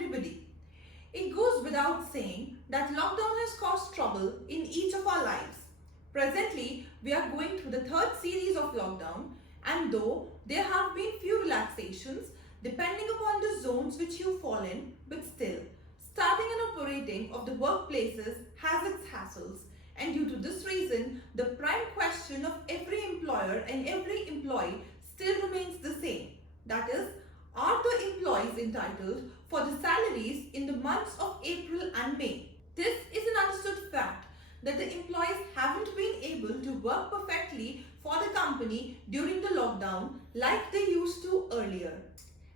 everybody. It goes without saying that lockdown has caused trouble in each of our lives. Presently, we are going through the third series of lockdown, and though there have been few relaxations depending upon the zones which you fall in, but still, starting and operating of the workplaces has its hassles. And due to this reason, the prime question of every employer and every employee still remains the same. That is, are the employees entitled for the salaries in the months of April and May? This is an understood fact that the employees haven't been able to work perfectly for the company during the lockdown like they used to earlier.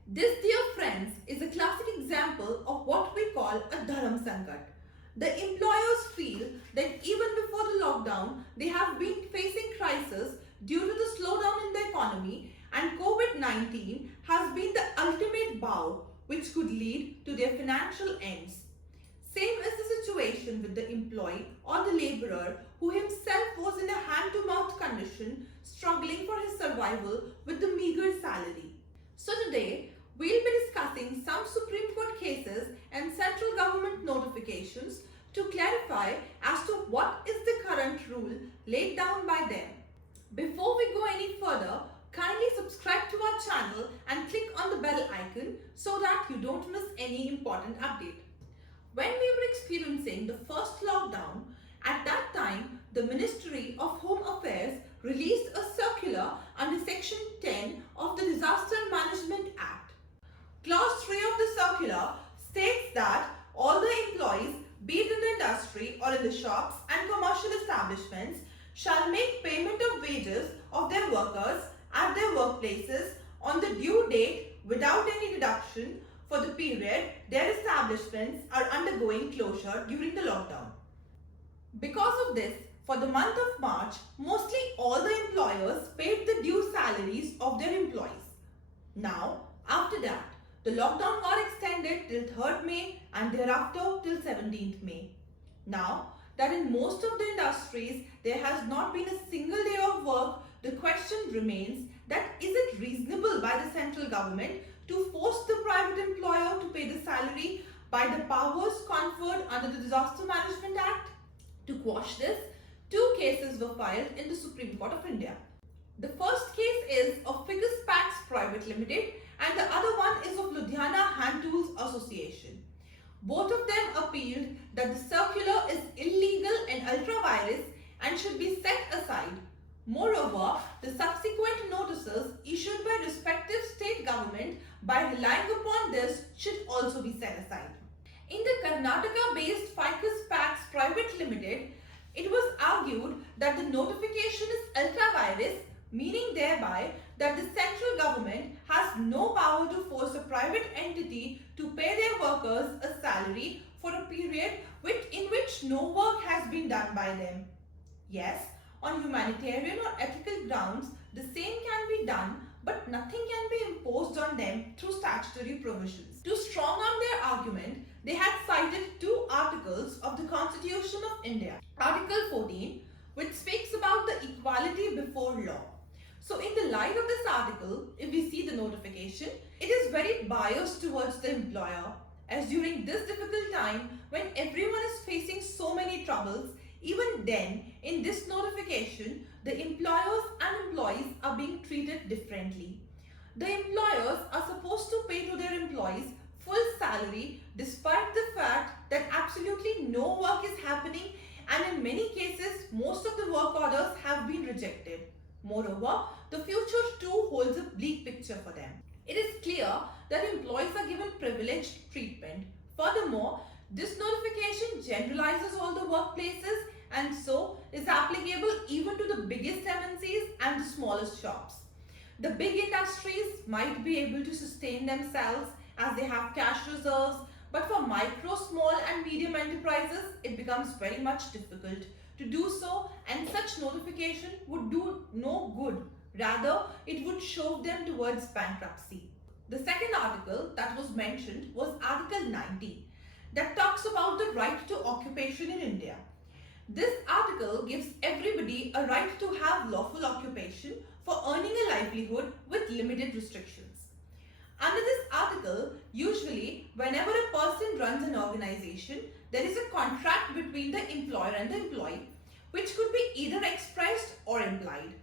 This, dear friends, is a classic example of what we call a Dharam Sankat. The employers feel that even before the lockdown, they have been facing crisis due to the slowdown in the economy, and COVID-19 has been the ultimate bow which could lead to their financial ends. Same is the situation with the employee or the laborer who himself was in a hand-to-mouth condition, struggling for his survival with the meager salary. So today, we'll be discussing some Supreme Court cases and central government notifications to clarify as to what is the current rule laid down by them. Before we go any further, kindly subscribe to our channel and click on the bell icon so that you don't miss any important update. When we were experiencing the first lockdown, at that time, the Ministry of Home Affairs released a circular under Section 10 of the Disaster Management Act. Clause 3 of the circular states that all the employees, be it in the industry or in the shops and commercial establishments, shall make payment of wages of their workers at their workplaces on the due date without any deduction for the period their establishments are undergoing closure during the lockdown. Because of this, for the month of March, mostly all the employers paid the due salaries of their employees. Now, after that, the lockdown got extended till 3rd May and thereafter till 17th May. Now that in most of the industries there has not been a single day of work, the question remains that is it reasonable by the central government to force the private employer to pay the salary by the powers conferred under the Disaster Management Act? To quash this, 2 cases were filed in the Supreme Court of India. The first case is of Ficus Packs Private Limited and the other one is of Ludhiana Hand Tools Association. Both of them appealed that the circular is illegal and ultra-virus and should be set aside. Moreover, the subsequent notices issued by respective state government by relying upon this should also be set aside. In the Karnataka-based Ficus Packs Private Limited, it was argued that the notification is ultra-virus, meaning thereby that the central government has no power to force a private entity to pay their workers a salary for a period in which no work has been done by them. Yes, on humanitarian or ethical grounds, the same can be done, but nothing can be imposed on them through statutory provisions. To strong arm their argument, they had cited 2 articles of the Constitution of India. Article 14, which speaks about the equality before law. So in the light of this article, if we see the notification, it is very biased towards the employer, as during this difficult time when everyone is facing so many troubles, even then in this notification, the employers and employees are being treated differently. The employers are supposed to pay to their employees full salary despite the fact that absolutely no work is happening, and in many cases most of the work orders have been rejected. Moreover, the future too holds a bleak picture for them. It is clear that employees are given privileged treatment. Furthermore, this notification generalizes all the workplaces and so is applicable even to the biggest MNCs and the smallest shops. The big industries might be able to sustain themselves as they have cash reserves, but for micro, small and medium enterprises, it becomes very much difficult to do so, and such notification would do no good. Rather, it would shove them towards bankruptcy. The second article that was mentioned was Article 90, that talks about the right to occupation in India. This article gives everybody a right to have lawful occupation for earning a livelihood with limited restrictions. Under this article, usually whenever a person runs an organization, there is a contract between the employer and the employee, which could be either expressed or implied.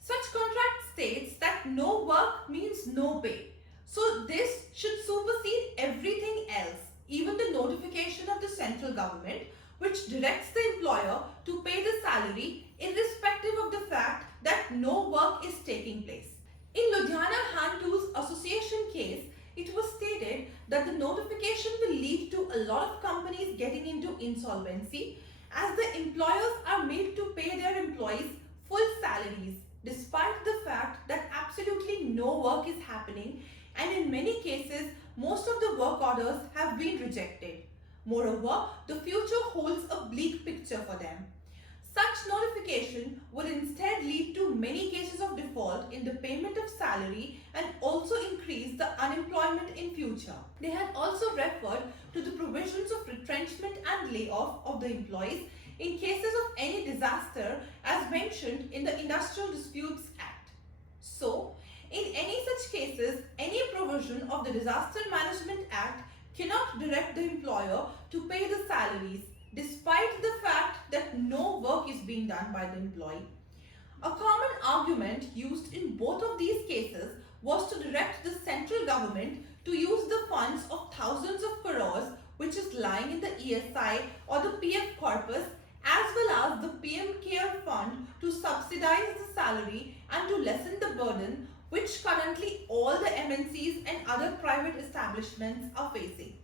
Such contract states that no work means no pay. So this should supersede everything else, even the notification of the central government, which directs the employer to pay the salary irrespective of the fact that no work is taking place. In Ludhiana Hand Tools Association case, it was stated that the notification will lead to a lot of companies getting into insolvency as the employers are made to pay their employees full salaries despite the fact that absolutely no work is happening, and in many cases most of the work orders have been rejected. Moreover, the future holds a bleak picture for them. Such notification would instead lead to many cases of default in the payment of salary and also increase the unemployment in future. They had also referred to the provisions of retrenchment and layoff of the employees in cases of any disaster as mentioned in the Industrial Disputes Act. So, in any such cases, any provision of the Disaster Management Act cannot direct the employer to pay the salaries despite the fact that no work is being done by the employee. A common argument used in both of these cases was to direct the central government to use the funds of thousands of crores which is lying in the ESI or the PF corpus as well as the PM Care Fund to subsidize the salary and to lessen the burden which currently all the MNCs and other private establishments are facing.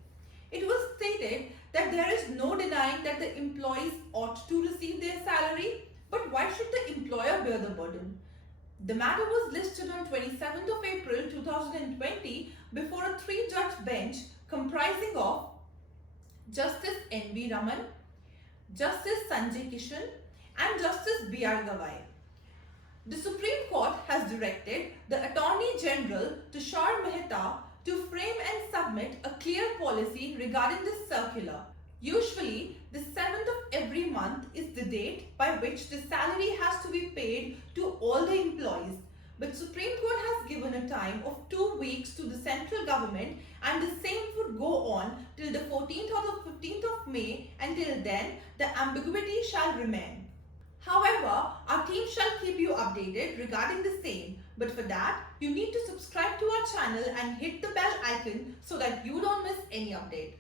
It was stated that there is no denying that the employees ought to receive their salary, but why should the employer bear the burden? The matter was listed on 27th of April 2020 before a three-judge bench comprising of Justice N.V. Raman, Justice Sanjay Kishan and Justice B.R. Gawai. The Supreme Court has directed the Attorney General Tushar Mehta to frame and submit a clear policy regarding this circular. Usually, the 7th of every month is the date by which the salary has to be paid to all the employees. But Supreme Court has given a time of 2 weeks to the central government and the same would go on till the 14th or the 15th of May, and till then the ambiguity shall remain. However, our team shall keep you updated regarding the same, but for that, you need to subscribe to our channel and hit the bell icon so that you don't miss any update.